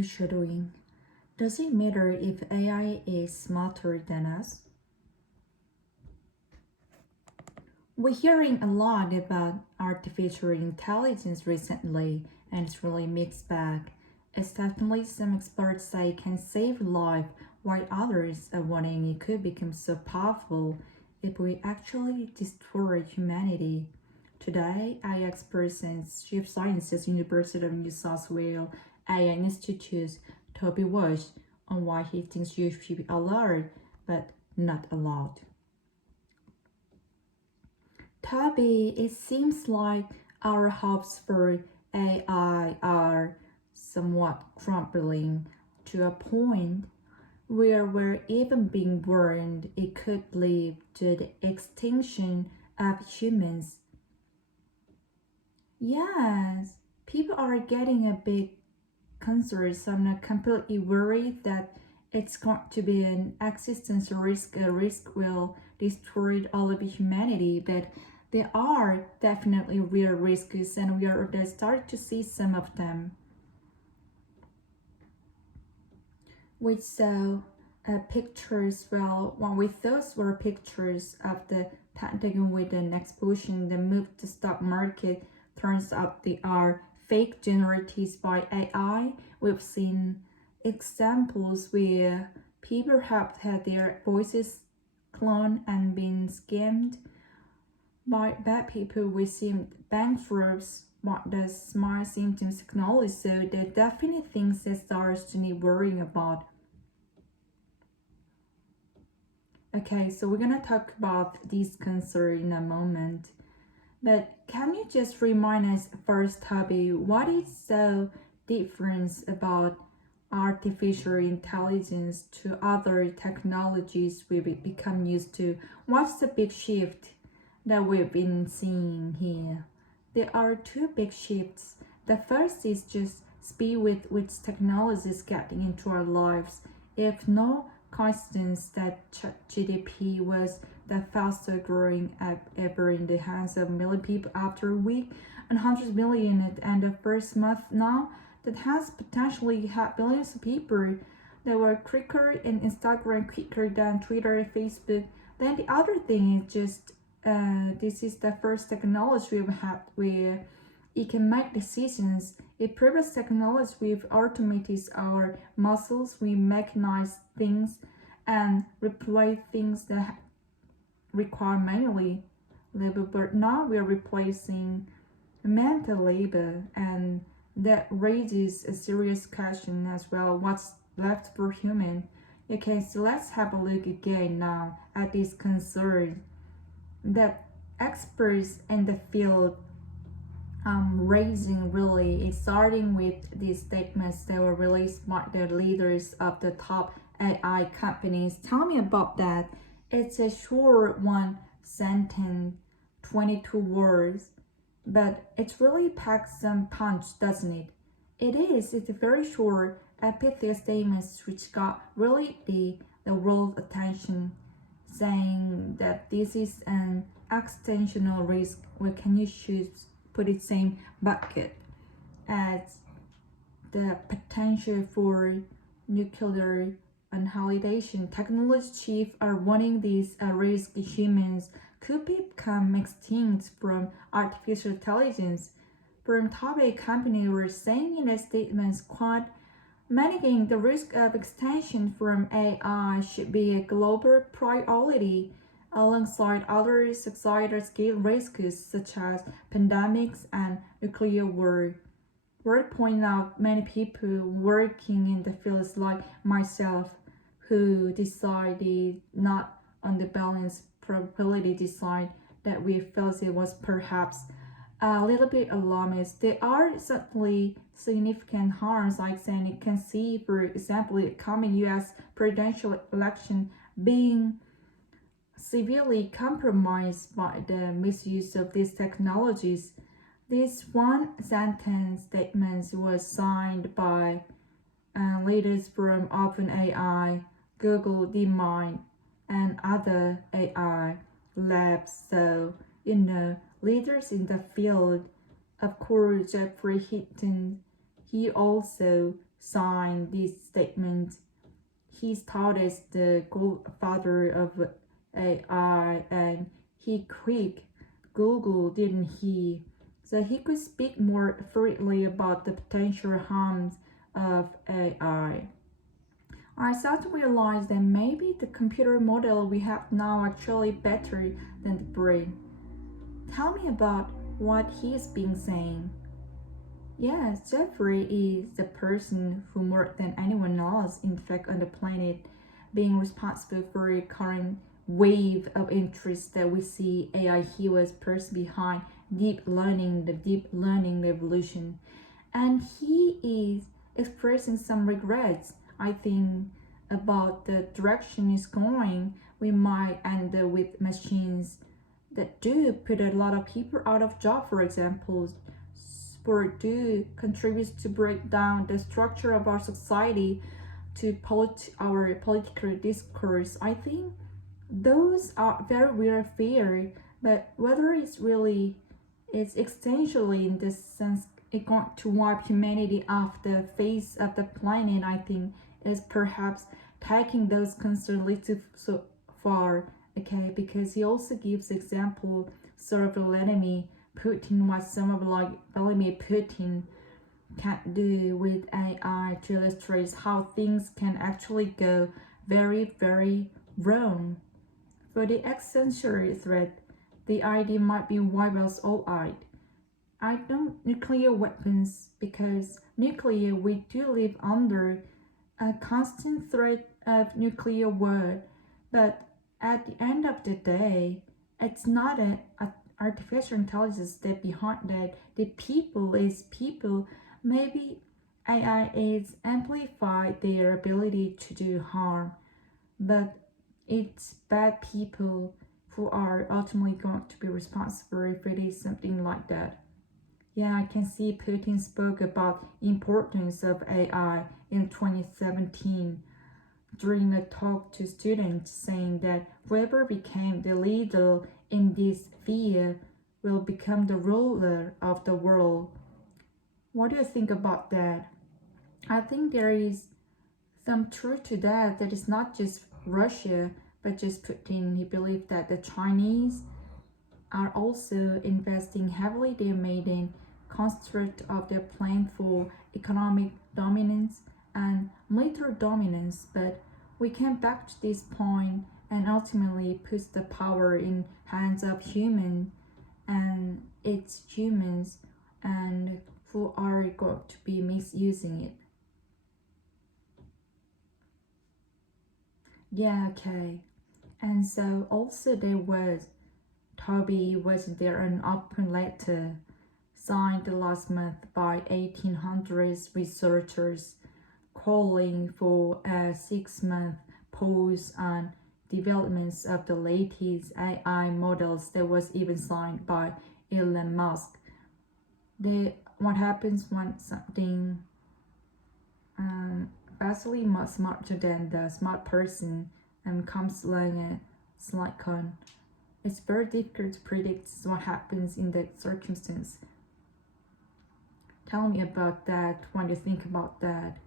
Shadowing. Does it matter if AI is smarter than us? We're hearing a lot about artificial intelligence recently, and it's really mixed bag. It's definitely some experts say it can save life, while others are warning it could become so powerful if we actually destroy humanity. Today, AI experts and chief scientists University of New South Wales AI Institute Toby Walsh on why he thinks you should be alert but not allowed. Toby, it seems like our hopes for AI are somewhat crumbling to a point where we're even being warned it could lead to the extinction of humans. Yes, people are getting a bit concerned. So I'm not completely worried that it's going to be an existential risk. A risk will destroy all of humanity, but there are definitely real risks, and we are starting to see some of them. We saw pictures. Well, one with those were pictures of the Pentagon with an explosion that moved the stock market. Turns out they are fake generated by AI. We've seen examples where people have had their voices cloned and been scammed by bad people with bankrupts by the smart symptoms technology. So there are definitely things that stars to need worrying about. Okay, so we're gonna talk about these concerns in a moment. But can you just remind us first, Toby, what is so different about artificial intelligence to other technologies we've become used to? What's the big shift that we've been seeing here? There are two big shifts. The first is just speed with which technology is getting into our lives. If no coincidence that GDP was the fastest growing app ever in the hands of million people after a week and hundreds of million at the end of first month now, that has potentially had billions of people that were quicker in Instagram, quicker than Twitter and Facebook. Then the other thing is just this is the first technology we've had where it can make decisions. In previous technology, we've automated our muscles, we mechanize things and replace things that require manually labor, but now we're replacing mental labor, and that raises a serious question as well. What's left for human? Okay, so let's have a look again now at this concern that experts in the field raising really is starting with these statements that were released by the leaders of the top AI companies. Tell me about that. It's a short one sentence, 22 words, but it's really packs some punch, doesn't it? It is. It's a very short, epithet statements which got really the world attention, saying that this is an existential risk. Where can you choose put it same bucket as the potential for nuclear annihilation. Technology chiefs are warning these risk humans could become extinct from artificial intelligence. From top eight companies were saying in their statements, quote, mitigating the risk of extinction from AI should be a global priority alongside other societal scale risks such as pandemics and nuclear war. Word point out many people working in the fields like myself who decided not on the balance probability decide that we felt it was perhaps a little bit alarmist. There are certainly significant harms, like saying you can see, for example, the coming US presidential election being severely compromised by the misuse of these technologies. This one sentence statement was signed by leaders from OpenAI, Google DeepMind, and other AI labs. So, leaders in the field. Of course, Jeffrey Hinton, he also signed this statement. He's taught as the godfather of AI, and he quit Google, didn't he? So he could speak more freely about the potential harms of AI. I started to realize that maybe the computer model we have now actually better than the brain. Tell me about what he's been saying. Yes, Jeffrey is the person who more than anyone else, in fact, on the planet, being responsible for the current wave of interest that we see AI. He was person behind deep learning, the deep learning revolution. And he is expressing some regrets, I think, about the direction it's going. We might end up with machines that do put a lot of people out of job, for example, or do contributes to break down the structure of our society, to our political discourse. I think those are very real fear, but whether it's essentially in this sense it's going to wipe humanity off the face of the planet, I think is perhaps taking those concerns a little so far, okay? Because he also gives example sort of Vladimir Putin, what some of like Vladimir Putin can do with AI to illustrate how things can actually go very, very wrong. For the existential threat, the idea might be wipe us all out. I don't nuclear weapons, because nuclear, we do live under a constant threat of nuclear war, but at the end of the day, it's not an artificial intelligence that behind that. The people is people. Maybe AI is amplify their ability to do harm, but it's bad people who are ultimately going to be responsible if it is something like that. Yeah, I can see Putin spoke about importance of AI in 2017 during a talk to students, saying that whoever became the leader in this field will become the ruler of the world. What do you think about that? I think there is some truth to that. That is not just Russia, but just Putin. He believed that the Chinese are also investing heavily. They made a construct of their plan for economic dominance and military dominance, but we came back to this point and ultimately puts the power in hands of human, and it's humans and who are going to be misusing it. Yeah, okay. And so also there was Toby, was there an open letter signed last month by 1800s researchers calling for a 6-month pause on developments of the latest AI models that was even signed by Elon Musk. What happens when something vastly much smarter than the smart person and comes along it's like it's very difficult to predict what happens in that circumstance. Tell me about that. What do you think about that?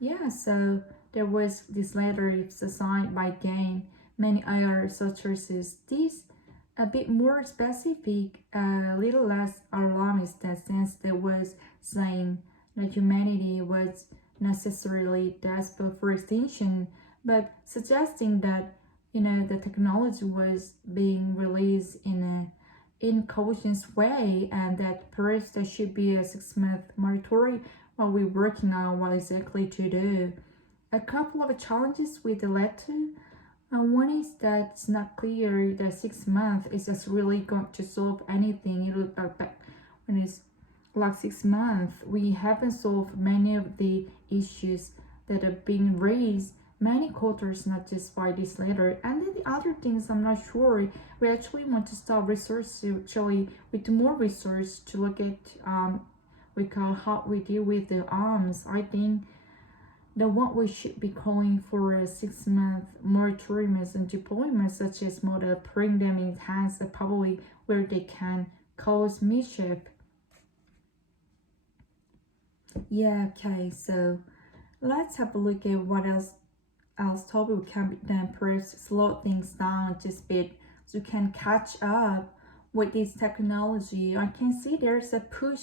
Yeah, so there was this letter, it's signed by Gain, many other researchers. This a bit more specific, a little less alarmist, in that sense that was saying that humanity was necessarily desperate for extinction, but suggesting that the technology was being released in a incautious way, and that perhaps there should be a 6-month moratorium while we're working on what exactly to do. A couple of challenges with the letter. One is that it's not clear that 6 months is just really going to solve anything. You look back when it's like 6 months, we haven't solved many of the issues that have been raised many quarters, not just by this letter. And then the other things, I'm not sure. We actually want to start research actually with more research to look at we call how we deal with the arms. I think that what we should be calling for a 6-month moratorium and deployment, such as model, putting them in hands that probably where they can cause mischief. Yeah, okay, so let's have a look at what else topic can be done. Perhaps slow things down just a bit so you can catch up with this technology. I can see there's a push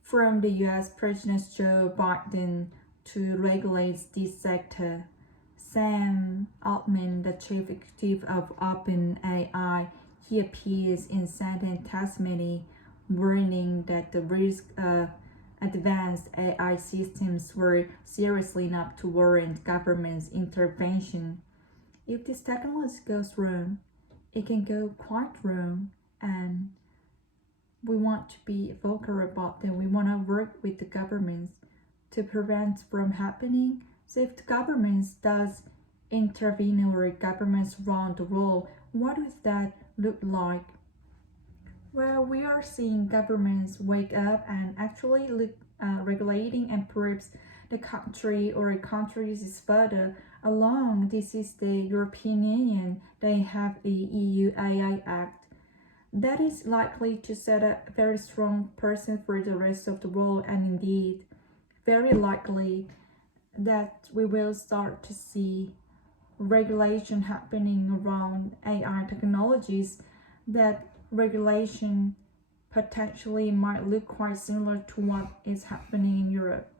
from the US President Joe Biden to regulate this sector. Sam Altman, the chief executive of OpenAI, he appears in Senate testimony warning that the risk of advanced AI systems were serious enough to warrant government's intervention. If this technology goes wrong, it can go quite wrong, and we want to be vocal about that. We want to work with the governments to prevent from happening. So if the governments does intervene or governments around the world, what does that look like? Well, we are seeing governments wake up and actually look regulating, and perhaps the country or countries is further along. This is the European Union. They have the EU AI Act that is likely to set a very strong precedent for the rest of the world, and indeed very likely that we will start to see regulation happening around AI technologies. That regulation potentially might look quite similar to what is happening in Europe.